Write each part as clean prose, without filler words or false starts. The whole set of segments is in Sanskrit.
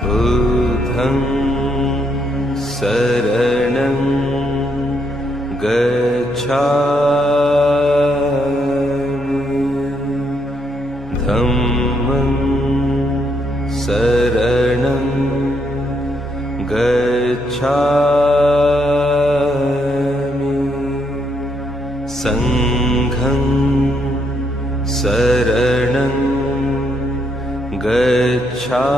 बुद्धं शरणं गच्छामि धम्मं शरणं गच्छामि संघं शरणं गच्छामि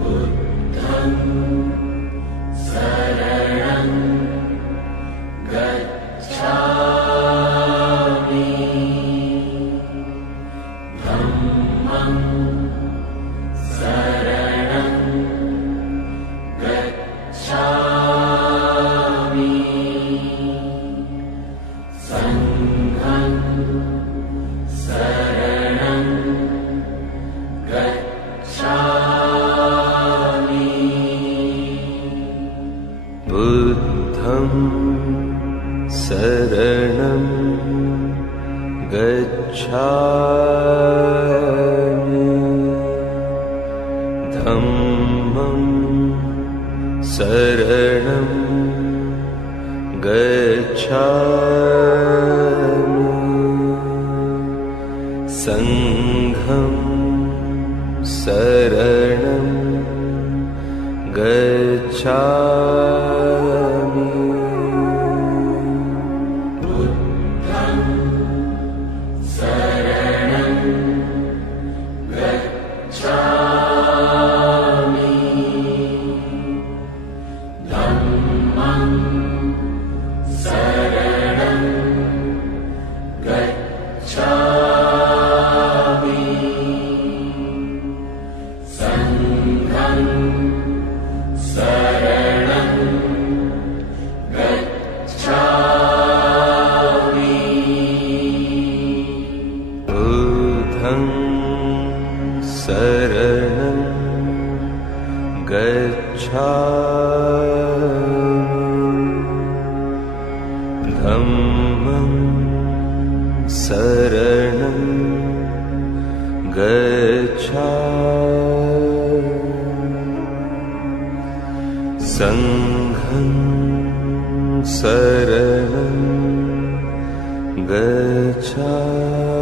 बुद्धं शरणं गच्छामि धम्मं शरणं गच्छामि संघं शरणं गच्छामि बुद्धं शरणं गच्छामि धम्मं शरणं गच्छामि संघं शरणं गच्छामि बुद्धं शरणं गच्छामि धम्मं शरणं गच्छामि संघं शरणं गच्छामि बुद्धं शरणं गच्छामि धम्मं शरणं गच्छामि संघं शरणं गच्छामि